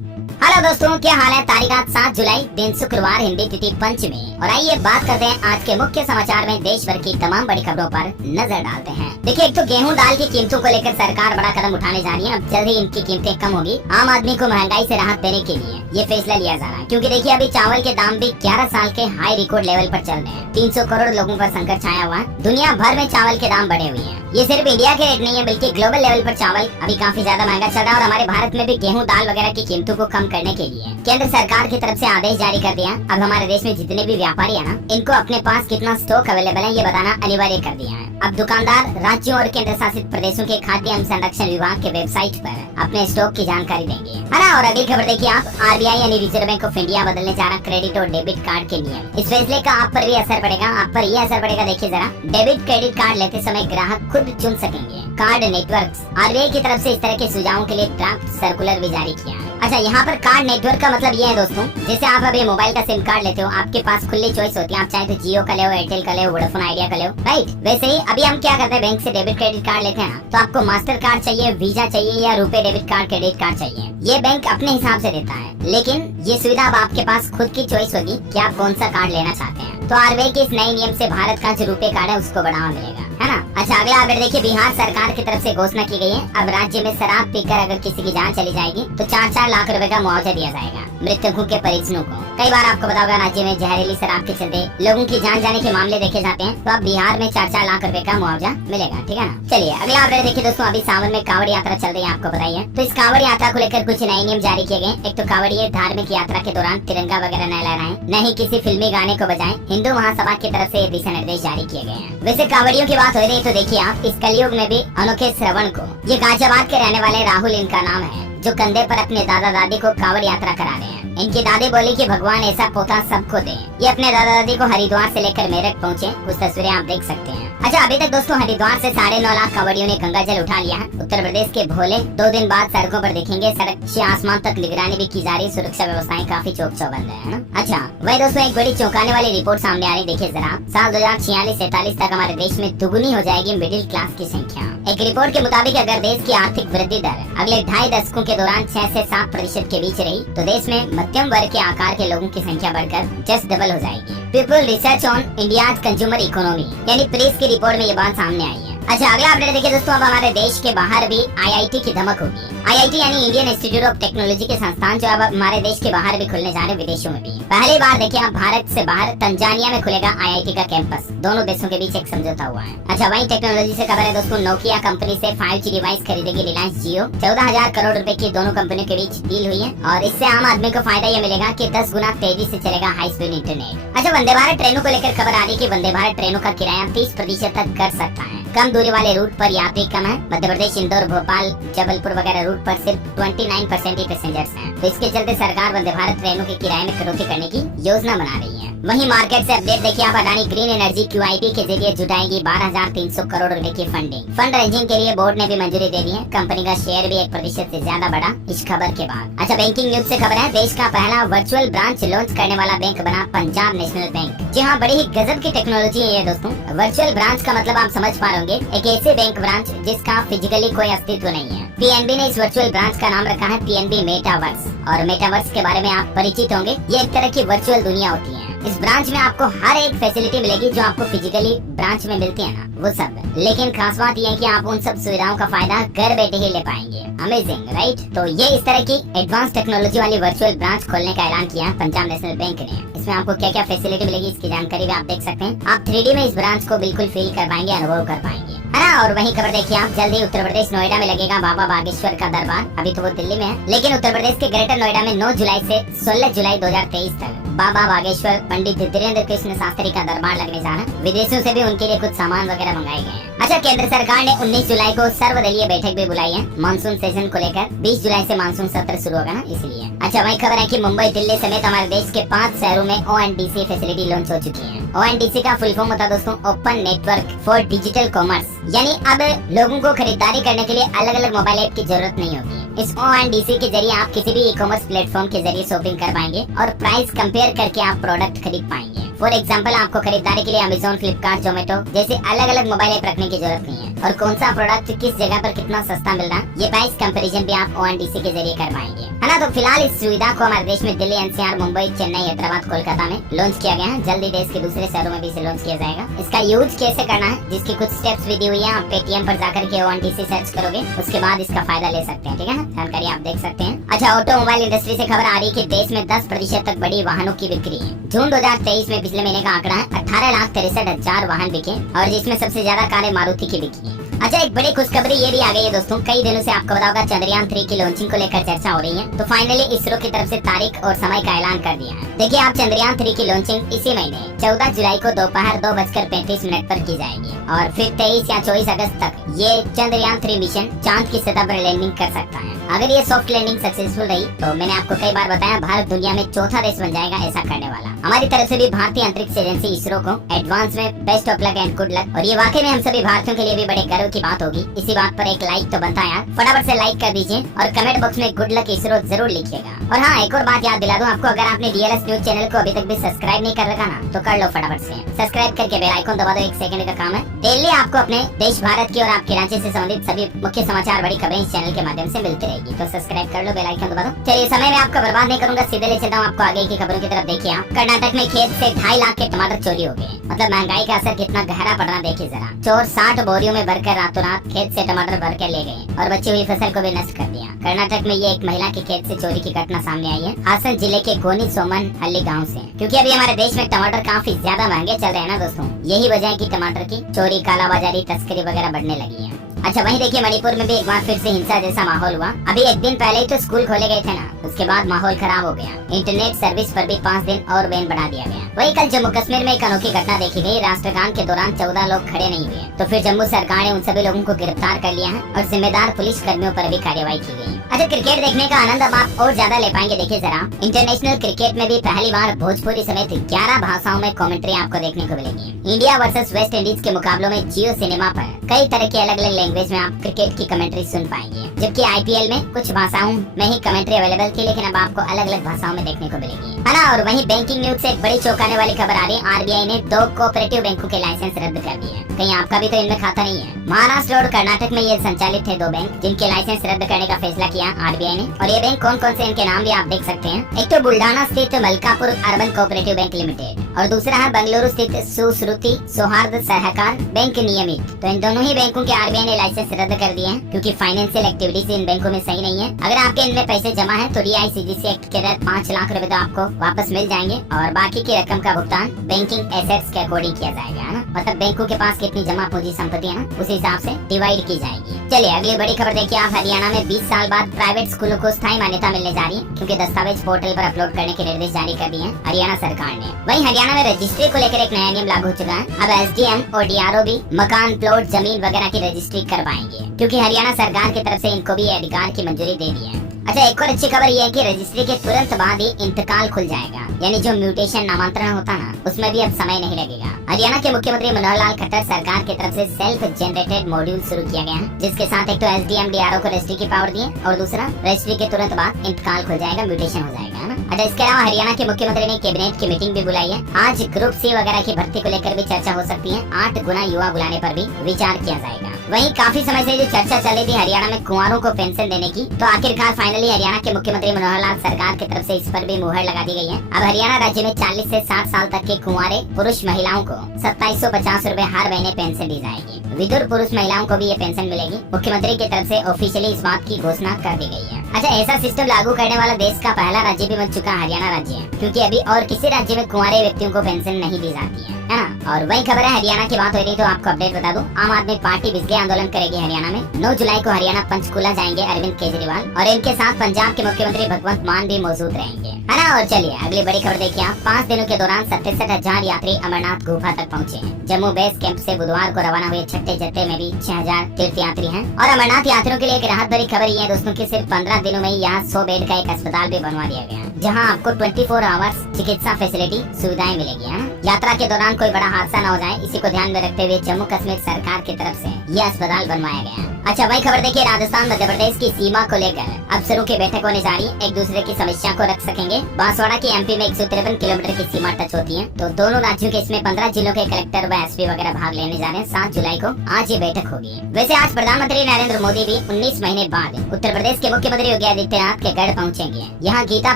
Hello दोस्तों, क्या हाल है। तारीख आज 7 जुलाई, दिन शुक्रवार, हिंदी तिथि पंचमी। और आइए बात करते हैं आज के मुख्य समाचार में देश भर की तमाम बड़ी खबरों पर नजर डालते हैं। देखिए, एक तो गेहूं दाल की कीमतों को लेकर सरकार बड़ा कदम उठाने जा रही है। अब जल्द ही इनकी कीमतें कम होगी। आम आदमी को महंगाई से राहत देने के लिए ये फैसला लिया जा रहा है, क्योंकि देखिए अभी चावल के दाम भी 11 साल के हाई रिकॉर्ड लेवल पर चल रहे हैं। 300 करोड़ लोगों पर संकट छाया हुआ है। दुनिया भर में चावल के दाम बढ़े हुए हैं। ये सिर्फ इंडिया के रेट नहीं है, बल्कि ग्लोबल लेवल पर चावल अभी काफी ज्यादा महंगा चल रहा है। और हमारे भारत में भी गेहूं दाल वगैरह की कीमतों को कम करने के लिए केंद्र सरकार की तरफ से आदेश जारी कर दिया। अब हमारे देश में जितने भी व्यापारी है ना, इनको अपने पास कितना स्टॉक अवेलेबल है ये बताना अनिवार्य कर दिया है। अब दुकानदार राज्यों और केंद्र शासित प्रदेशों के खाद्य एवं संरक्षण विभाग के वेबसाइट पर अपने स्टॉक की जानकारी देंगे, है ना। और अगली खबर देखिए आप, आरबीआई यानी रिजर्व बैंक ऑफ इंडिया बदलने जा रहा क्रेडिट और डेबिट कार्ड के नियम। इस फैसले का आप पर भी असर पड़ेगा। आप पर ये असर पड़ेगा, देखिए जरा। डेबिट क्रेडिट कार्ड लेते समय ग्राहक खुद चुन सकेंगे कार्ड नेटवर्क्स। आरबीआई की तरफ से इस तरह के सुझावों के लिए ड्राफ्ट सर्कुलर भी जारी किया है। अच्छा, यहाँ पर कार्ड नेटवर्क का मतलब ये है दोस्तों, जैसे आप अभी मोबाइल का सिम कार्ड लेते हो, आपके पास खुली चॉइस होती है। आप चाहे तो जियो का ले हो, एयरटेल का ले हो, वोडाफोन आइडिया का ले हो, राइट। वैसे ही अभी हम क्या करते हैं, बैंक से डेबिट क्रेडिट कार्ड लेते हैं ना, तो आपको मास्टर कार्ड चाहिए, वीजा चाहिए या रुपए डेबिट कार्ड, क्रेडिट कार्ड चाहिए। ये बैंक अपने हिसाब से देता है, लेकिन ये सुविधा अब आपके पास खुद की चॉइस होगी कि आप कौन सा कार्ड लेना चाहते हैं। तो आरबीआई के इस नए नियम से भारत का जो रुपए कार्ड है उसको बढ़ावा मिलेगा, है ना। अच्छा, अगला अपडेट देखिए, बिहार सरकार की तरफ से घोषणा की गई है। अब राज्य में शराब पीकर अगर किसी की जान चली जाएगी तो 4-4 लाख रुपए का मुआवजा दिया जाएगा मृतकों के परिजनों को। कई बार आपको पता होगा, राज्य में जहरीली शराब के चलते लोगों की जान जाने के मामले देखे जाते हैं। तो अब बिहार में 4-4 लाख रुपए का मुआवजा मिलेगा, ठीक है ना। चलिए अगला अपडेट देखिए दोस्तों, अभी सावन में कांवड़ यात्रा चल रही है, आपको बताइए। तो इस कांवड़ यात्रा को लेकर कुछ नए नियम जारी किए गए। एक तो कांवड़िए धार्मिक यात्रा के दौरान तिरंगा वगैरह न लहराएं, न ही किसी फिल्मी गाने को बजाएं। हिंदू महासभा की तरफ से दिशा निर्देश जारी किए गए हैं। वैसे कांवड़ियों की बात हो रही है तो देखिए आप, इस कलयुग में भी अनोखे श्रवण को, ये गाजियाबाद के रहने वाले राहुल इनका नाम है, जो कंधे पर अपने दादा दादी को कांवड़ यात्रा करा रहे हैं। इनकी दादी बोली कि भगवान ऐसा पोता सबको दे। ये अपने दादा दादी को हरिद्वार से लेकर मेरठ पहुँचे। कुछ तस्वीरें आप देख सकते हैं। अच्छा, अभी तक दोस्तों हरिद्वार से 9.5 लाख कांवड़ियों ने गंगा जल उठा लिया है। उत्तर प्रदेश के भोले 2 दिन बाद सड़कों पर दिखेंगे। सड़क से आसमान तक निगरानी भी की जा रही, सुरक्षा व्यवस्थाएं काफी चौक चौबंद है ना। अच्छा, वही दोस्तों एक बड़ी चौंकाने वाली रिपोर्ट सामने आ रही, देखिए जरा। साल 2046-47 तक हमारे देश में दुगुनी हो जाएगी मिडिल क्लास की संख्या। एक रिपोर्ट के मुताबिक अगर देश की आर्थिक वृद्धि दर अगले 2.5 दशकों के दौरान 6 से 7% के बीच रही, तो देश में मध्यम वर्ग के आकार के लोगों की संख्या बढ़कर जस्ट डबल हो जाएगी। People research on India's consumer economy यानी प्रेस की रिपोर्ट में ये बात सामने आई है। अच्छा, अगला अपडेट देखिए दोस्तों, अब हमारे देश के बाहर भी आईआईटी की धमक होगी। आईआईटी यानी इंडियन इंस्टीट्यूट ऑफ टेक्नोलॉजी के संस्थान जो अब हमारे देश के बाहर भी खुलने जा रहे हैं, विदेशों में भी। पहली बार देखिए आप, भारत से बाहर तंजानिया में खुलेगा आईआईटी का कैंपस। दोनों देशों के बीच एक समझौता हुआ है। अच्छा, वही टेक्नोलॉजी से खबर है दोस्तों, नोकिया कंपनी से 5G डिवाइस खरीदेगी रिलायंस जियो। 14,000 करोड़ रुपए की दोनों कंपनियों के बीच डील हुई है। और इससे आम आदमी को फायदा ये मिलेगा कि 10 गुना तेजी से चलेगा हाई स्पीड इंटरनेट। अच्छा, वंदे भारत ट्रेनों को लेकर खबर आ रही है कि वंदे भारत ट्रेनों का किराया 30% तक कर सकता है। कम दूरी वाले रूट पर यात्री कम है। मध्य प्रदेश, इंदौर, भोपाल, जबलपुर वगैरह रूट पर सिर्फ 29% ही पैसेंजर्स हैं। तो इसके चलते सरकार वंदे भारत ट्रेनों के किराए में कटौती करने की योजना बना रही है। वहीं मार्केट से अपडेट देखिए आप, अडानी ग्रीन एनर्जी QIP के जरिए जुटाएगी 12,300 करोड़ रुपए की फंडिंग। फंड रेंजिंग के लिए बोर्ड ने भी मंजूरी दे दी है। कंपनी का शेयर भी 1% से ज्यादा बढ़ा इस खबर के बाद। अच्छा, बैंकिंग न्यूज से खबर है, देश का पहला वर्चुअल ब्रांच लॉन्च करने वाला बैंक बना पंजाब नेशनल बैंक। जी हाँ, बड़ी ही गजब की टेक्नोलॉजी है ये दोस्तों। वर्चुअल ब्रांच का मतलब आप समझ पा रहे होंगे, एक ऐसे बैंक ब्रांच जिसका फिजिकली कोई अस्तित्व नहीं है। PNB ने इस वर्चुअल ब्रांच का नाम रखा है PNB मेटावर्स। और मेटावर्स के बारे में आप परिचित होंगे, ये एक तरह की वर्चुअल दुनिया होती है। इस ब्रांच में आपको हर एक फैसिलिटी मिलेगी जो आपको फिजिकली ब्रांच में मिलती है ना, वो सब। लेकिन खास बात यह है कि आप उन सब सुविधाओं का फायदा घर बैठे ही ले पाएंगे। Amazing, right. तो ये इस तरह की एडवांस टेक्नोलॉजी वाली वर्चुअल ब्रांच खोलने का ऐलान किया है पंजाब नेशनल बैंक ने। इसमें आपको क्या क्या फैसिलिटी मिलेगी इसकी जानकारी भी आप देख सकते हैं। आप 3D में इस ब्रांच को बिल्कुल फील कर पाएंगे, अनुभव कर पाएंगे, है ना। और वही खबर देखिए आप, जल्दी उत्तर प्रदेश नोएडा में लगेगा बाबा बागेश्वर का दरबार। अभी तो वो दिल्ली में है, लेकिन उत्तर प्रदेश के ग्रेटर नोएडा में 9 जुलाई से 16 जुलाई 2023 तक बाबा बागेश्वर पंडित धीरेन्द्र कृष्ण शास्त्री का दरबार लगने जा रहा है। विदेशों से भी उनके लिए कुछ सामान वगैरह मंगाए गए हैं। अच्छा, केंद्र सरकार ने 19 जुलाई को सर्वदलीय बैठक भी बुलाई है मानसून सेशन को लेकर। 20 जुलाई से मानसून सत्र शुरू होगा ना, इसलिए। अच्छा, वही खबर है कि मुंबई, दिल्ली समेत हमारे देश के 5 शहरों में ONDC फैसिलिटी लॉन्च हो चुकी है। ONDC का फुल फॉर्म होता है दोस्तों open network for digital commerce. यानी अब लोगों को खरीदारी करने के लिए अलग अलग मोबाइल ऐप की जरूरत नहीं होगी। इस ONDC के जरिए आप किसी भी ई-कॉमर्स प्लेटफॉर्म के जरिए शॉपिंग कर पाएंगे और प्राइस कंपेयर करके आप प्रोडक्ट खरीद पाएंगे। फॉर एग्जाम्पल आपको खरीदारी के लिए अमेजोन, फ्लिपकार्ट, जोमेटो जैसे अलग अलग मोबाइल ऐप रखने की जरूरत नहीं है और कौन सा प्रोडक्ट किस जगह पर कितना सस्ता मिल रहा है ये प्राइस कंपैरिजन भी आप ONDC के जरिए कर पाएंगे, है ना। तो फिलहाल इस सुविधा को हमारे देश में दिल्ली, NCR, मुंबई, चेन्नई, हैदराबाद, कोलकाता में लॉन्च किया गया है। जल्दी देश के दूसरे शहरों में भी इसे लॉन्च किया जाएगा। इसका यूज कैसे करना है जिसकी कुछ स्टेप्स भी दी हुई है, आप पेटीएम पर जाकर के ONDC सर्च करोगे, उसके बाद इसका फायदा ले सकते हैं, ठीक है ना। जानकारी आप देख सकते हैं। अच्छा, ऑटोमोबाइल इंडस्ट्री से खबर आ रही है कि देश में 10% तक बढ़ी वाहनों की बिक्री है। जून 2023 में पिछले महीने का आंकड़ा है 18,63,000 वाहन बिके और जिसमें सबसे ज्यादा कारें मारुति की बिकी है। अच्छा, एक बड़ी खुशखबरी ये भी आ गई है दोस्तों। कई दिनों से आपको पता होगा चंद्रयान 3 की लॉन्चिंग को लेकर चर्चा हो रही है, तो फाइनली इसरो की तरफ से तारीख और समय का ऐलान कर दिया है। देखिए, आप चंद्रयान 3 की लॉन्चिंग इसी महीने 14 जुलाई को दोपहर 2:35 पर की जाएगी और फिर 23 या 24 अगस्त तक ये चंद्रयान 3 मिशन चांद की सतह पर लैंडिंग कर सकता है। अगर ये सॉफ्ट लैंडिंग सक्सेसफुल रही तो मैंने आपको कई बार बताया, भारत दुनिया में चौथा देश बन जाएगा ऐसा करने वाला। हमारी तरफ से भी भारतीय अंतरिक्ष एजेंसी इसरो को एडवांस में best of luck and good luck. और ये वाकई में हम सभी भारतीयों के लिए भी बड़े गर्व की बात होगी। इसी बात पर एक लाइक तो बनता है यार, फटाफट से लाइक कर दीजिए और कमेंट बॉक्स में गुड लक इसरो जरूर लिखिएगा। और हाँ, एक और बात याद दिला दूं आपको, अगर आपने DLS न्यूज चैनल को अभी तक भी सब्सक्राइब नहीं कर रखा ना तो कर लो फटाफट से। सब्सक्राइब करके बेल आइकन दबा दो, 1 सेकंड का काम है। डेली आपको अपने देश भारत की और आपके राज्य से संबंधित सभी मुख्य समाचार, बड़ी खबरें इस चैनल के माध्यम से मिलती रहेगी, तो सब्सक्राइब कर लो, बेल आइकन दबा दो। चलिए, समय में आपका बर्बाद नहीं करूंगा, सीधे ले चलता हूँ आपको आगे की खबरों की तरफ। देखिए, आप कर्नाटक में खेत से 2.5 लाख के टमाटर चोरी हो गए। मतलब महंगाई का असर कितना गहरा पड़ रहा देखिए जरा। चोर 60 बोरियों में भरकर रातों रात खेत से टमाटर भर कर ले गए और बची हुई फसल को भी नष्ट कर दिया। कर्नाटक में ये एक महिला के खेत से चोरी की घटना सामने आई है, हासन जिले के गोनी सोमन हल्ली गाँव से। क्योंकि अभी हमारे देश में टमाटर काफी ज्यादा महंगे चल रहे हैं ना दोस्तों, यही वजह है कि टमाटर की चोरी, कालाबाजारी, तस्करी वगैरह बढ़ने लगी है। अच्छा, वहीं देखिए मणिपुर में भी एक बार फिर से हिंसा जैसा माहौल हुआ। अभी एक दिन पहले ही तो स्कूल खोले गए थे ना, उसके बाद माहौल खराब हो गया। इंटरनेट सर्विस पर भी 5 दिन और बैन बढ़ा दिया गया। वहीं कल जम्मू कश्मीर में एक अनोखी घटना देखी गई। राष्ट्रगान के दौरान 14 लोग खड़े नहीं हुए, तो फिर जम्मू सरकार ने उन सभी लोगों को गिरफ्तार कर लिया है और जिम्मेदार पुलिस कर्मियों पर भी कार्रवाई की गई। अच्छा, क्रिकेट देखने का आनंद अब आप और ज्यादा ले पाएंगे। देखिए जरा, इंटरनेशनल क्रिकेट में भी पहली बार भोजपुरी समेत 11 भाषाओं में कमेंट्री आपको देखने को मिलेगी। इंडिया वर्सेस वेस्ट इंडीज के मुकाबलों में जियो सिनेमा पर कई तरह के अलग अलग लैंग्वेज में आप क्रिकेट की कमेंट्री सुन पाएंगे, जबकि IPL में कुछ भाषाओं में ही कमेंट्री अवेलेबल थी, लेकिन अब आपको अलग अलग भाषाओं में देखने को मिलेगी, है ना। और वहीं बैंकिंग न्यूज से एक बड़ी चौंकाने वाली खबर आ रही है। RBI ने 2 कोऑपरेटिव बैंकों के लाइसेंस रद्द कर दिए हैं। कहीं आपका भी तो इनमें खाता नहीं है। महाराष्ट्र और कर्नाटक में ये संचालित थे 2 बैंक जिनके लाइसेंस रद्द करने का फैसला किया RBI ने। और ये बैंक कौन कौन से, इनके नाम भी आप देख सकते हैं। एक तो बुल्डाना स्थित Malkapur urban cooperative bank limited और दूसरा है बेंगलुरु स्थित सुश्रुति सौहार्द सहकार बैंक नियमित। तो इन दोनों ही बैंकों के RBI ने लाइसेंस रद्द कर दिए हैं क्योंकि फाइनेंशियल एक्टिविटीज इन बैंकों में सही नहीं है। अगर आपके इनमें पैसे जमा है तो DICGC एक्ट के तहत 5 लाख रुपए तो आपको वापस मिल जाएंगे और बाकी की रकम का भुगतान बैंकिंग एसेट्स के अकॉर्डिंग किया जाएगा, है ना। मतलब बैंकों के पास कितनी जमा पूंजी संपत्ति है ना, उस हिसाब से डिवाइड की जाएगी। चलिए अगली बड़ी खबर देखिए आप। हरियाणा में 20 साल बाद प्राइवेट स्कूलों को स्थायी मान्यता मिलने जा रही है क्योंकि दस्तावेज पोर्टल पर अपलोड करने के निर्देश जारी कर दिए हैं हरियाणा सरकार ने। वहीं हरियाणा में रजिस्ट्री को लेकर एक नया नियम लागू हो चुका है। अब SDM और DRO भी मकान, प्लॉट, जमीन वगैरह की रजिस्ट्री करवाएंगे क्योंकि हरियाणा सरकार की तरफ से इनको भी अधिकार की मंजूरी दे दी है। अच्छा, एक और अच्छी खबर ये है कि रजिस्ट्री के तुरंत बाद ही इंतकाल खुल जाएगा, यानी जो म्यूटेशन नामांतरण होता ना उसमें भी अब समय नहीं लगेगा। हरियाणा के मुख्यमंत्री मनोहर लाल खट्टर सरकार की तरफ से सेल्फ जनरेटेड मॉड्यूल शुरू किया गया है, जिसके साथ एक तो SDM DRO को रजिस्ट्री की पावर दी है और दूसरा रजिस्ट्री के तुरंत बाद इंतकाल खुल जाएगा, म्यूटेशन हो जाएगा, है ना। अच्छा, इसके अलावा हरियाणा के मुख्यमंत्री ने कैबिनेट की मीटिंग भी बुलाई है। आज ग्रुप C वगैरह की भर्ती को लेकर भी चर्चा हो सकती है। 8 गुना युवा बुलाने पर भी विचार किया जाएगा। वहीं काफी समय से जो चर्चा चल रही थी हरियाणा में कुंवारों को पेंशन देने की, तो आखिरकार फाइनली हरियाणा के मुख्यमंत्री मनोहर लाल सरकार की तरफ से इस पर भी मुहर लगा दी गई है। अब हरियाणा राज्य में 40 से 60 साल तक के कुंवारे पुरुष महिलाओं को 2750 रूपए हर महीने पेंशन दी जाएगी। विधुर पुरुष महिलाओं को भी ये पेंशन मिलेगी। मुख्यमंत्री की तरफ से ऑफिशियली इस बात की घोषणा कर दी गई है। अच्छा, ऐसा सिस्टम लागू करने वाला देश का पहला राज्य भी बन चुका हरियाणा राज्य है, क्योंकि अभी और किसी राज्य में कुंवारे व्यक्तियों को पेंशन नहीं दी जाती है ना। और वही खबर है हरियाणा की बात हो रही तो आपको अपडेट बता दूं, आम आदमी पार्टी बिजली आंदोलन करेगी हरियाणा में। 9 जुलाई को हरियाणा पंचकुला जाएंगे अरविंद केजरीवाल और इनके साथ पंजाब के मुख्यमंत्री भगवंत मान भी मौजूद रहेंगे, है ना। और चलिए अगली बड़ी खबर देखिए आप। 5 दिनों के दौरान 67,000 यात्री अमरनाथ गुफा तक पहुँचे हैं। जम्मू बेस कैंप से बुधवार को रवाना हुए छठे जत्थे में भी 6000 तीर्थ यात्री हैं। और अमरनाथ यात्रियों के लिए एक राहत भरी खबर ये है दोस्तों की सिर्फ 15 दिनों में ही यहाँ 100 बेड का एक अस्पताल भी बनवा दिया गया, जहाँ आपको 24 आवर्स चिकित्सा फैसिलिटी सुविधाएं मिलेगी, है ना। यात्रा के दौरान कोई बड़ा हादसा न हो जाए, इसी को ध्यान में रखते हुए जम्मू कश्मीर सरकार की तरफ से यह अस्पताल बनवाया गया। अच्छा, वही खबर देखिए, राजस्थान मध्य प्रदेश की सीमा को लेकर अफसरों की बैठक होने जा रही है, एक दूसरे की समस्या को रख सकेंगे। बांसवाड़ा की एमपी में 153 किलोमीटर की सीमा टच होती है, तो दोनों राज्यों के इसमें 15 जिलों के कलेक्टर व एसपी वगैरह भाग लेने जा रहे हैं। 7 जुलाई को आज ये बैठक होगी। वैसे आज प्रधानमंत्री नरेंद्र मोदी भी 19 महीने बाद उत्तर प्रदेश के मुख्यमंत्री योगी आदित्यनाथ के गढ़ पहुंचेंगे। यहाँ गीता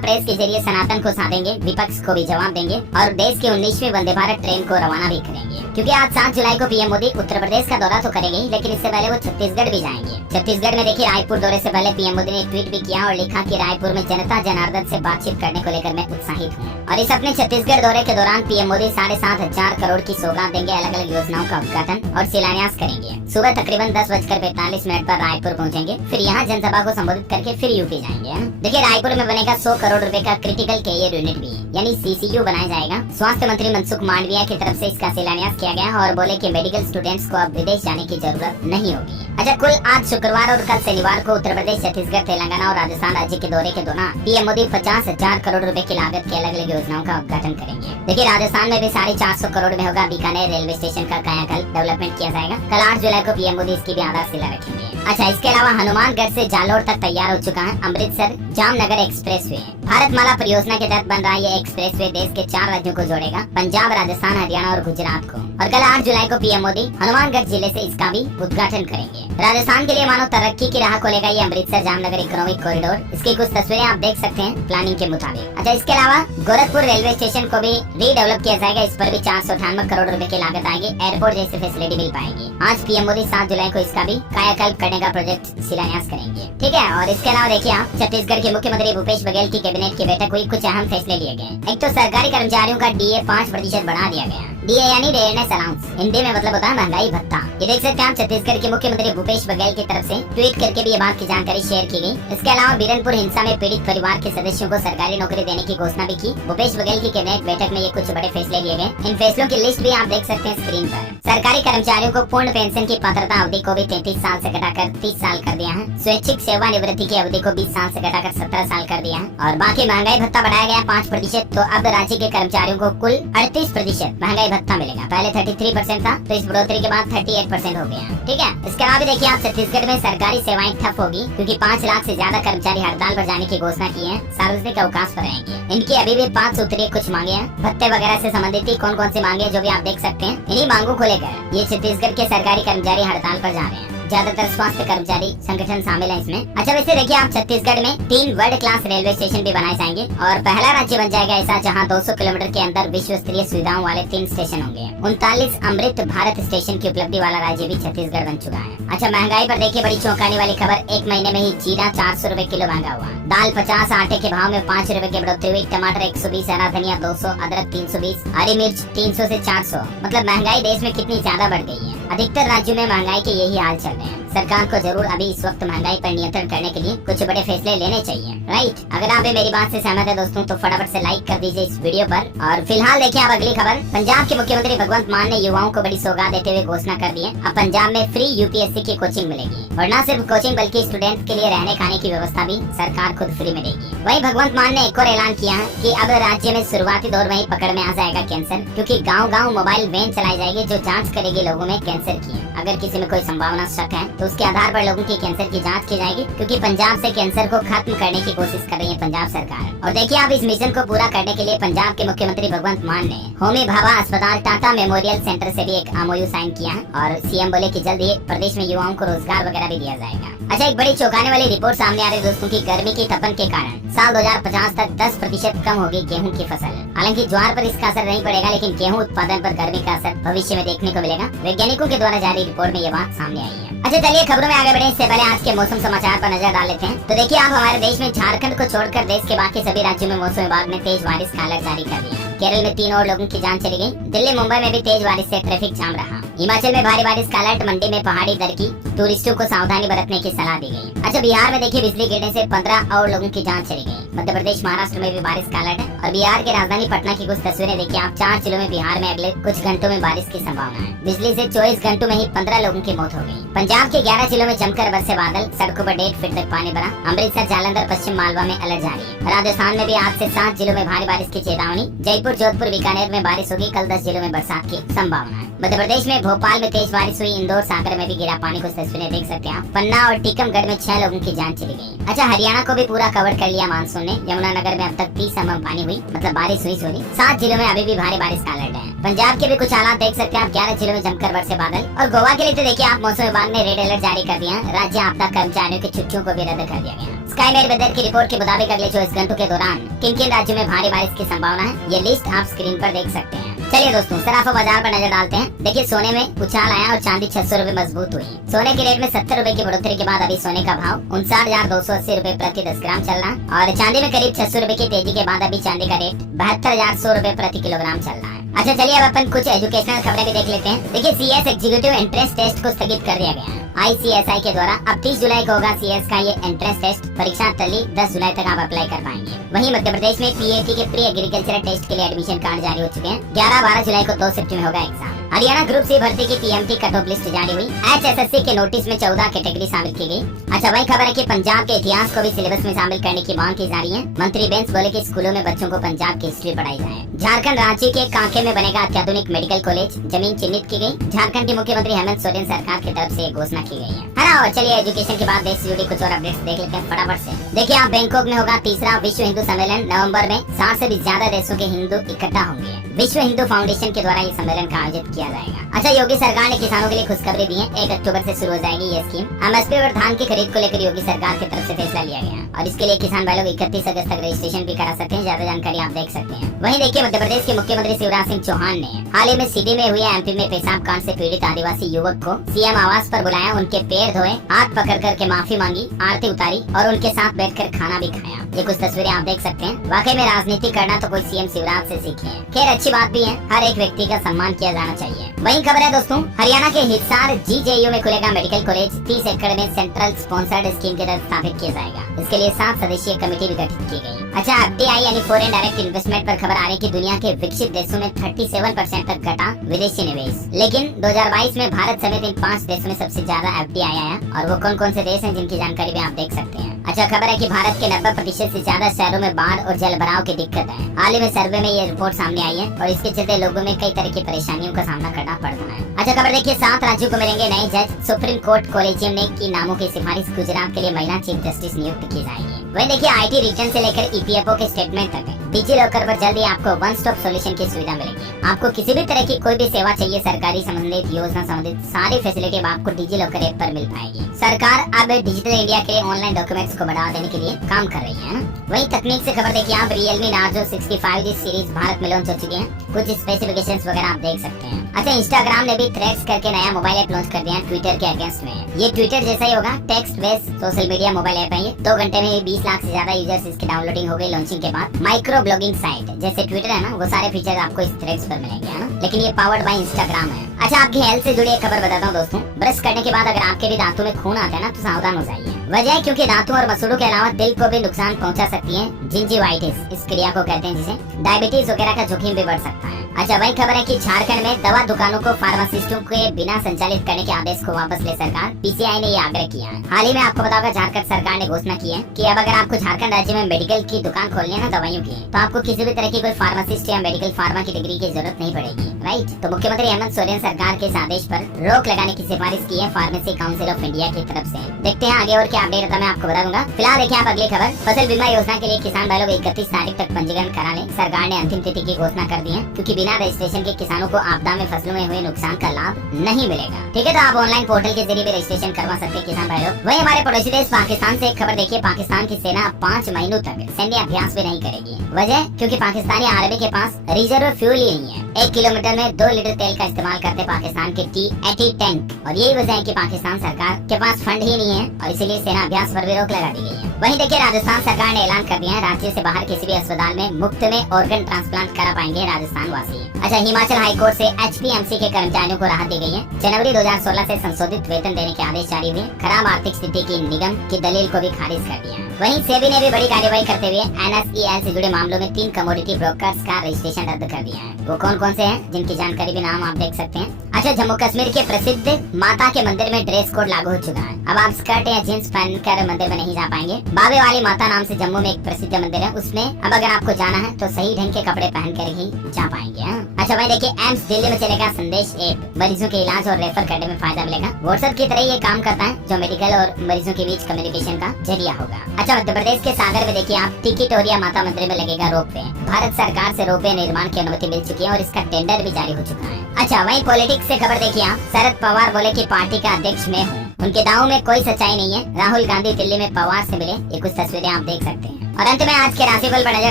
प्रेस के जरिए सनातन को साधेंगे, विपक्ष को भी जवाब देंगे और देश की 19वीं वंदे भारत ट्रेन को रवाना भी करेंगे। क्योंकि आज 7 जुलाई को पीएम मोदी उत्तर प्रदेश का दौरा तो करेंगे ही, लेकिन इससे पहले वो छत्तीसगढ़ भी जाएंगे। छत्तीसगढ़ में देखिए, रायपुर दौरे से पहले पीएम मोदी ने ट्वीट भी किया और लिखा कि रायपुर में जनता जनार्दन से बातचीत करने को लेकर मैं उत्साहित हूँ। और इस अपने छत्तीसगढ़ दौरे के दौरान पीएम मोदी 7,500 करोड़ की सौगात देंगे, अलग अलग योजनाओं का उद्घाटन और शिलान्यास करेंगे। सुबह तकरीबन 10:45 पर रायपुर पहुंचेंगे, फिर यहाँ जनसभा को संबोधित करके फिर यूपी जाएंगे। देखिए, रायपुर में बनेगा 100 करोड़ रुपए का क्रिटिकल केयर यूनिट भी, यानी सीसीयू बनाया जाएगा। स्वास्थ्य मंत्री मनसुख मांडविया की तरफ से इसका शिलान्यास किया गया और बोले कि मेडिकल स्टूडेंट्स को अब विदेश जाने की जरूरत नहीं होगी। अच्छा, कुल आज शुक्रवार और कल शनिवार को उत्तर प्रदेश, छत्तीसगढ़, तेलंगाना और राजस्थान राज्य के दौरे के दौरान पीएम मोदी 50,000 करोड़ रुपए की लागत के अलग अलग योजनाओं का उद्घाटन करेंगे। देखिए, राजस्थान में भी 450 करोड़ में होगा बीकानेर रेलवे स्टेशन का कायाकल्प डेवलपमेंट किया जाएगा। कल 8 जुलाई को पीएम मोदी इसकी भी आधारशिला रखेंगे। अच्छा, इसके अलावा हनुमानगढ़ से जालोर तक तैयार हो चुका है अमृतसर जामनगर एक्सप्रेसवे। भारतमाला परियोजना के तहत बन रहा ये एक्सप्रेसवे देश के 4 राज्यों को जोड़ेगा, पंजाब, राजस्थान, हरियाणा और गुजरात को। और कल 8 जुलाई को पीएम मोदी हनुमानगढ़ जिले से इसका भी उद्घाटन करेंगे। राजस्थान के लिए मानो तरक्की की राह खोलेगा ये अमृतसर जामनगर इकोनॉमिक कॉरिडोर। इसकी कुछ तस्वीरें आप देख सकते हैं प्लानिंग के मुताबिक। अच्छा, इसके अलावा गोरखपुर रेलवे स्टेशन को भी रीडेवलप किया जाएगा, इस पर भी 498 करोड़ रुपए की लागत आएगी, एयरपोर्ट जैसी फैसिलिटी मिल पाएगी। आज पीएम मोदी 7 जुलाई को इसका भी कायाकल्प करने का प्रोजेक्ट शिलान्यास करेंगे। ठीक है, और इसके अलावा देखिए आप, छत्तीसगढ़ के मुख्यमंत्री भूपेश बघेल की कैबिनेट की बैठक हुई, कुछ अहम फैसले लिए गए। एक तो सरकारी कर्मचारियों का डीए 5% बढ़ा दिया गया। डीए यानी डेयरनेस अलाउंस, हिंदी में मतलब होता है महंगाई भत्ता। ये देख सकते हैं आप, छत्तीसगढ़ के मुख्यमंत्री भूपेश बघेल की तरफ से ट्वीट करके भी ये बात की जानकारी शेयर की गई। इसके अलावा बीरनपुर हिंसा में पीड़ित परिवार के सदस्यों को सरकारी नौकरी देने की घोषणा भी की। भूपेश बघेल की कैबिनेट बैठक में ये कुछ बड़े फैसले लिए गए। इन फैसलों की लिस्ट भी आप देख सकते हैं स्क्रीन पर। सरकारी कर्मचारियों को पूर्ण पेंशन की पात्रता अवधि को भी 33 साल से घटाकर 30 साल कर दिया है। स्वैच्छिक सेवानिवृत्ति की अवधि को 20 साल से घटाकर 17 साल कर दिया है। और बाकी महंगाई भत्ता बढ़ाया गया 5%, तो अब राज्य के कर्मचारियों को कुल 38% महंगाई भत्ता मिलेगा। पहले 33% था, तो इस बढ़ोतरी के बाद 38% हो गया। ठीक है, इसके अलावा देखिए आप, छत्तीसगढ़ में सरकारी सेवाएं ठप होगी क्योंकि 5 लाख से ज्यादा कर्मचारी हड़ताल पर जाने की घोषणा की है, सार्वजनिक अवकाश पर रहेंगे। इनकी अभी भी 5 सूत्रीय कुछ मांगे हैं, भत्ते वगैरह से संबंधित ही कौन कौन सी मांगे जो भी आप देख सकते हैं। इन्हीं मांगों को लेकर ये छत्तीसगढ़ के सरकारी कर्मचारी हड़ताल पर जा रहे हैं। ज्यादातर स्वास्थ्य कर्मचारी संगठन शामिल है इसमें। अच्छा, वैसे देखिए आप, छत्तीसगढ़ में 3 वर्ल्ड क्लास रेलवे स्टेशन भी बनाए जाएंगे और पहला राज्य बन जाएगा ऐसा जहां 200 किलोमीटर के अंदर विश्व स्तरीय सुविधाओं वाले 3 स्टेशन होंगे। 39 अमृत भारत स्टेशन की उपलब्धि वाला राज्य भी छत्तीसगढ़ बन चुका है। अच्छा, महंगाई पर देखिए बड़ी चौंकाने वाली खबर, 1 महीने में ही जीरा 400 रुपए किलो महंगा हुआ। दाल 50, आटे के भाव में 5 रुपए की बढ़ोतरी हुई। टमाटर 120, हरा धनिया 200, अदरक 320, हरी मिर्च 300 से 400। मतलब महंगाई देश में कितनी ज्यादा बढ़ गई है। अधिकतर राज्यों में महंगाई के यही हाल चल रहे हैं। सरकार को जरूर अभी इस वक्त महंगाई पर नियंत्रण करने के लिए कुछ बड़े फैसले लेने चाहिए, राइट। अगर आप मेरी बात से सहमत है दोस्तों, तो फटाफट से लाइक कर दीजिए इस वीडियो पर। और फिलहाल देखिए आप अगली खबर, पंजाब के मुख्यमंत्री भगवंत मान ने युवाओं को बड़ी सौगात देते हुए घोषणा कर दी है, अब पंजाब में फ्री यूपीएससी की कोचिंग मिलेगी। और न सिर्फ कोचिंग बल्कि स्टूडेंट के लिए रहने खाने की व्यवस्था भी सरकार खुद फ्री में देगी। वहीं भगवंत मान ने एक और ऐलान किया है कि अब राज्य में शुरुआती दौर में ही पकड़ में आ जाएगा कैंसर, क्योंकि गाँव-गाँव मोबाइल वैन चलाई जाएगी जो जाँच करेगी लोगों में कैंसर की। अगर किसी में कोई संभावना शक है तो उसके आधार पर लोगों की कैंसर की जांच की जाएगी, क्योंकि पंजाब से कैंसर को खत्म करने की कोशिश कर रही है पंजाब सरकार। और देखिए आप, इस मिशन को पूरा करने के लिए पंजाब के मुख्यमंत्री भगवंत मान ने होमी भाभा अस्पताल टाटा मेमोरियल सेंटर से भी एक MOU साइन किया है। और सीएम बोले कि जल्द ही प्रदेश में युवाओं को रोजगार वगैरह भी दिया जाएगा। अच्छा, एक बड़ी चौंकाने वाली रिपोर्ट सामने आ रही है दोस्तों की गर्मी की तपन के कारण साल 2050 तक 10% कम होगी गेहूं की फसल। हालांकि ज्वार पर इसका असर नहीं पड़ेगा, लेकिन गेहूं उत्पादन पर गर्मी का असर भविष्य में देखने को मिलेगा। वैज्ञानिकों के द्वारा जारी रिपोर्ट में ये बात सामने आई है। अच्छा, चलिए खबरों में आगे बढ़े इससे पहले आज के मौसम समाचार पर नजर डाल लेते हैं। तो देखिए आप, हमारे देश में झारखंड को छोड़कर देश के बाकी सभी राज्यों में मौसम विभाग ने तेज बारिश का अलर्ट जारी कर दिया। केरल में 3 और लोगों की जान चली गई। दिल्ली, मुंबई में भी तेज बारिश से ट्रैफिक जाम रहा। हिमाचल में भारी बारिश का अलर्ट, मंडी में पहाड़ी दर की टूरिस्टों को सावधानी बरतने की सलाह दी गई। अच्छा, बिहार में देखिए बिजली गिरने से 15 और लोगों की जान चली गई। मध्य प्रदेश, महाराष्ट्र में भी बारिश का अलर्ट है और बिहार के राजधानी पटना की कुछ तस्वीरें देखिए आप। 4 जिलों में बिहार में अगले कुछ घंटों में बारिश की संभावना है। बिजली से 24 घंटों में ही 15 लोगों की मौत हो गई। पंजाब के 11 जिलों में जमकर बरसे बादल, सड़कों पर 1.5 फीट तक पानी भरा। अमृतसर, जालंधर, पश्चिम मालवा में अलर्ट जारी है। राजस्थान में भी आज से 7 जिलों में भारी बारिश की चेतावनी। जयपुर, जोधपुर, बीकानेर में बारिश होगी। कल 10 जिलों में बरसात की संभावना है। मध्य प्रदेश में भोपाल में तेज बारिश हुई। इंदौर, सागर में भी गिरा पानी। कुछ तस्वीरें देख सकते हैं आप। पन्ना और टीकमगढ़ में 6 लोगों की जान चली गई। अच्छा, हरियाणा को भी पूरा कवर कर लिया मानसून ने। यमुनानगर में अब तक 30 mm पानी हुई, मतलब बारिश हुई। 7 जिलों में अभी भी भारी बारिश का अलर्ट है। पंजाब के भी कुछ हालात देख सकते हैं आप। 11 जिलों में जमकर बरसे बादल। और गोवा के लिए तो देखिए आप, मौसम विभाग ने रेड अलर्ट जारी कर दिया। राज्य आपदा कर्मचारियों की छुट्टियों को भी रद्द कर दिया गया। स्काई मेल वेदर की रिपोर्ट के मुताबिक अगले 24 घंटों के दौरान किन किन राज्यों में भारी बारिश की संभावना है, ये लिस्ट आप स्क्रीन पर देख सकते हैं। चलिए दोस्तों, सराफा बाजार पर नजर डालते हैं। देखिए, सोने में उछाल आया और चांदी 600 रुपए मजबूत हुई। सोने के रेट में 70 रुपए की बढ़ोतरी के बाद अभी सोने का भाव 59,280 रुपए प्रति 10 ग्राम चल रहा है। और चांदी में करीब 600 रुपए की तेजी के बाद अभी चांदी का रेट 72,100 रुपए प्रति किलोग्राम चल रहा है। अच्छा, चलिए अब अपन कुछ एजुकेशनल खबरें भी देख लेते हैं। देखिए, सीएस एग्जीक्यूटिव एंट्रेंस टेस्ट को स्थगित कर दिया गया है। ICSI के द्वारा अब 30 जुलाई को होगा सीएस का ये एंट्रेंस टेस्ट। परीक्षा टली 10 जुलाई तक आप अप्लाई कर पाएंगे। वहीं मध्य प्रदेश में PAT के प्री एग्रीकल्चर टेस्ट के लिए एडमिशन कार्ड जारी हो चुके हैं। 11-12 जुलाई को 2 शिफ्ट में होगा एग्जाम। हरियाणा ग्रुप सी भर्ती की PMT कट ऑफ लिस्ट जारी हुई। HSSC के नोटिस में 14 कैटेगरी शामिल की गई। अच्छा, वही खबर है कि पंजाब के इतिहास को भी सिलेबस में शामिल करने की मांग की जा रही है। मंत्री बेंस बोले कि स्कूलों में बच्चों को पंजाब की हिस्ट्री पढ़ाई जाए। झारखंड राज्य के कांके में बनेगा अत्याधुनिक मेडिकल कॉलेज। जमीन चिन्हित की गई। झारखंड के मुख्यमंत्री हेमंत सोरेन सरकार की तरफ से घोषणा की गई है ना। और चलिए एजुकेशन के बाद देश से जुड़ी कुछ और अपडेट्स देख लेते हैं फटाफट से। देखिए आप, बैंकॉक में होगा 3रा विश्व हिंदू सम्मेलन। नवंबर में 60 से भी ज्यादा देशों के हिंदू इकट्ठा होंगे। विश्व हिंदू फाउंडेशन के द्वारा ये सम्मेलन का आयोजित किया जाएगा। अच्छा, योगी सरकार ने किसानों के लिए खुशखबरी दी है। 1 अक्टूबर से शुरू हो जाएगी ये स्कीम। MSP और धान की खरीद को लेकर योगी सरकार की तरफ से फैसला लिया गया और इसके लिए किसान भाई लोग 31 अगस्त तक रजिस्ट्रेशन भी करा सकते हैं। ज्यादा जानकारी आप देख सकते हैं। वहीं देखिए, मध्य प्रदेश के मुख्यमंत्री शिवराज सिंह चौहान ने हाल ही में सीडी में हुए MP में पेशाब कांड से पीड़ित आदिवासी युवक को CM आवास पर बुलाया। उनके पैर धोए, हाथ पकड़ करके माफी मांगी, आरती उतारी और उनके साथ बैठकर खाना भी खाया। ये कुछ तस्वीरें आप देख सकते हैं। वाकई में राजनीति करना तो कोई CM शिवराज से सीखे है। खैर, अच्छी बात भी है। हर एक व्यक्ति का सम्मान किया जाना चाहिए। वही खबर है दोस्तों, हरियाणा के हिसार GJU में खुलेगा मेडिकल कॉलेज। 30 एकड़ में सेंट्रल स्पॉन्सर्ड स्कीम के तहत स्थापित किया जाएगा। इसके लिए 7 सदस्यीय कमेटी भी गठित की गई। अच्छा, FDI यानी फॉरेन डायरेक्ट इन्वेस्टमेंट पर खबर आ रही है कि दुनिया के विकसित देशों में 37% तक घटा विदेशी निवेश। लेकिन 2022 में भारत समेत इन 5 देशों में सबसे ज्यादा FDI आया। और वो कौन कौन से देश हैं जिनकी जानकारी भी आप देख सकते हैं। अच्छा, खबर है कि भारत के 90% से ज्यादा शहरों में बाढ़ और जल भराव की दिक्कत है। हाल ही में सर्वे में ये रिपोर्ट सामने आई है और इसके चलते लोगों में कई तरह की परेशानियों का सामना करना पड़ता है। अच्छा, खबर देखिए, 7 राज्यों को मिलेंगे नए जज। सुप्रीम कोर्ट कॉलेजियम ने की नामों की सिफारिश। गुजरात के लिए महिला चीफ जस्टिस नियुक्त की जाएगी। वही देखिए, IT रिटर्न से लेकर EPFO के स्टेटमेंट तक डिजी लॉकर पर जल्दी आपको वन स्टॉप सॉल्यूशन की सुविधा मिलेगी। आपको किसी भी तरह की कोई भी सेवा चाहिए, सरकारी संबंधित, योजना संबंधित सारी फैसिलिटी आपको डिजी लॉकर ऐप पर मिल पाएगी। सरकार अब डिजिटल इंडिया के ऑनलाइन डॉक्यूमेंट्स को बढ़ावा देने के लिए काम कर रही है। वही तकनीक से खबर देखिए आप, Realme Narzo 65G series Bharat में लॉन्च हो चुकी है। कुछ स्पेसिफिकेशंस वगैरह आप देख सकते हैं। अच्छा, इंस्टाग्राम ने भी थ्रेड्स करके नया मोबाइल ऐप लॉन्च कर दिया है ट्विटर के अगेंस्ट में। ये ट्विटर जैसा ही होगा, text based social media mobile app है ये। 2 घंटे में 20 लाख से ज्यादा यूजर्स इसकी डाउनलोडिंग हो गई लॉन्चिंग के बाद। माइक्रो ब्लॉगिंग साइट जैसे ट्विटर है ना, वो सारे फीचर आपको इस थ्रेड्स पर मिलेंगे, है ना। लेकिन ये पावर्ड बाय इंस्टाग्राम है। अच्छा, आपकी हेल्थ से जुड़ी एक खबर बताता हूँ दोस्तों। ब्रश करने के बाद अगर आपके भी दांतों में खून आता है ना, तो सावधान हो जाइए। वजह है क्योंकि दांतों और मसूड़ों के अलावा दिल को भी नुकसान पहुंचा सकती है जिंजिवाइटिस, इस क्रिया को कहते हैं, जिसे डायबिटीज वगैरह का जोखिम भी बढ़ सकता है। अच्छा, वही खबर है कि झारखंड में दवा दुकानों को फार्मासिस्टों के बिना संचालित करने के आदेश को वापस ले सरकार। PCI ने ये आग्रह किया है। हाल ही में आपको बताओगे, झारखंड सरकार ने घोषणा की है कि अब अगर आपको झारखंड राज्य में मेडिकल की दुकान खोलनी है ना दवाइयों की, तो आपको किसी भी तरह की कोई फार्मासिस्ट या मेडिकल फार्मा की डिग्री की जरूरत नहीं पड़ेगी। राइट, तो मुख्यमंत्री हेमंत सोरेन सरकार के इस आदेश पर रोक लगाने की सिफारिश की है फार्मेसी काउंसिल ऑफ इंडिया की तरफ से। देखते हैं आगे और क्या अपडेट होता है, मैं आपको बता दूंगा। फिलहाल देखिए आप अगली खबर, फसल बीमा योजना के लिए किसान भाई लोग 31 तारीख तक पंजीकरण करा लें। सरकार ने अंतिम तिथि की घोषणा कर दी है, क्योंकि बिना रजिस्ट्रेशन के किसानों को आपदा में फसलों में हुए नुकसान का लाभ नहीं मिलेगा। ठीक है, तो आप ऑनलाइन पोर्टल के जरिए भी रजिस्ट्रेशन करवा सकते हैं किसान भाई लोग। वही हमारे पड़ोसी देश पाकिस्तान से एक खबर देखिए, पाकिस्तान की सेना 5 महीनों तक सैन्य अभ्यास भी नहीं करेगी। वजह क्योंकि पाकिस्तानी आर्मी के पास रिजर्व फ्यूल ही नहीं है। 1 किलोमीटर में 2 लीटर तेल का इस्तेमाल करते पाकिस्तान के T-80 टैंक। और यही वजह है कि पाकिस्तान सरकार के पास फंड ही नहीं है और इसीलिए सेना अभ्यास पर भी रोक लगा दी गई है। वहीं देखिए राजस्थान सरकार ने ऐलान कर दिया है राज्य से बाहर किसी भी अस्पताल में मुफ्त में ऑर्गन ट्रांसप्लांट करा पाएंगे राजस्थान वासी। अच्छा, हिमाचल हाईकोर्ट से HPMC के कर्मचारियों को राहत दी गई है। जनवरी 2016 से संशोधित वेतन देने के आदेश जारी हुए। खराब आर्थिक स्थिति की निगम की दलील को भी खारिज कर दिया। वहीं सेबी ने भी बड़ी कार्रवाई करते हुए NSEL से जुड़े मामलों में 3 कमोडिटी ब्रोकर्स का रजिस्ट्रेशन रद्द कर दिया है। वो कौन कौन से हैं जिनकी जानकारी भी नाम आप देख सकते हैं। अच्छा, जम्मू कश्मीर के प्रसिद्ध माता के मंदिर में ड्रेस कोड लागू हो चुका है। अब आप स्कर्ट या जींस पहनकर मंदिर में नहीं जा पाएंगे। बाबे वाली माता नाम से जम्मू में एक प्रसिद्ध मंदिर है, उसमें अब अगर आपको जाना है तो सही ढंग के कपड़े पहनकर ही जा पाएंगे। अच्छा भाई देखिए, एम्स दिल्ली में चलेगा संदेश ऐप। मरीजों के इलाज और रेफर करने में फायदा मिलेगा। व्हाट्सएप की तरह ये काम करता है, जो मेडिकल और मरीजों के बीच कम्युनिकेशन का जरिया होगा। अच्छा, मध्य प्रदेश के सागर में देखिए आप टिकिटोरिया माता मंदिर में लगेगा रोपवे। भारत सरकार से रोपवे निर्माण की अनुमति मिल चुकी है और इसका टेंडर भी जारी हो चुका है। अच्छा, वहीं पॉलिटिक्स से खबर देखिए आप। शरद पवार बोले कि पार्टी का अध्यक्ष मैं हूँ। उनके दावों में कोई सच्चाई नहीं है। राहुल गांधी दिल्ली में पवार से मिले, ये कुछ तस्वीरें आप देख सकते हैं। और अंत में आज के राशिफल पर नजर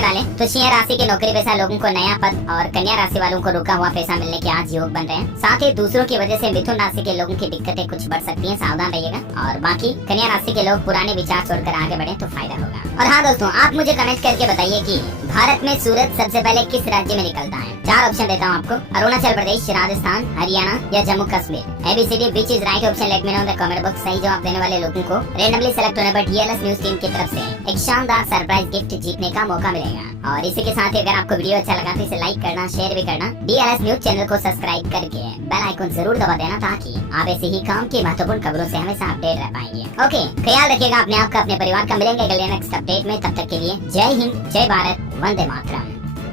डालें तो सिंह राशि के नौकरी पेशा लोगों को नया पद और कन्या राशि वालों को रुका हुआ पैसा मिलने के आज योग बन रहे हैं। साथ ही दूसरों की वजह से मिथुन राशि के लोगों की दिक्कतें कुछ बढ़ सकती हैं, सावधान रहिएगा। और बाकी कन्या राशि के लोग पुराने विचार छोड़कर आगे बढ़े तो फायदा होगा। और हाँ दोस्तों, आप मुझे कमेंट करके बताइए कि भारत में सूरज सबसे पहले किस राज्य में निकलता है। 4 ऑप्शन देता हूँ आपको, अरुणाचल प्रदेश, राजस्थान, हरियाणा या Jammu Kashmir. ABCD which is right option, let me know in the comment box. सही जवाब देने वाले लोगों को रेंडमली सेलेक्ट होने पर DLS न्यूज टीम की तरफ से एक शानदार सरप्राइज गिफ्ट जीतने का मौका मिलेगा। और इसी के साथ ही अगर आपको वीडियो अच्छा लगा तो इसे लाइक करना, शेयर भी करना। DLS न्यूज चैनल को सब्सक्राइब करके बेल आइकन जरूर दबा देना, ताकि आप ऐसे ही काम की महत्वपूर्ण खबरों से हमेशा अपडेट रह पाएंगे। ओके, ख्याल रखिएगा अपने आप का, अपने परिवार का। मिलेंगे अगले नेक्स्ट अपडेट में, तब तक के लिए जय हिंद, जय भारत, वंदे मातरम।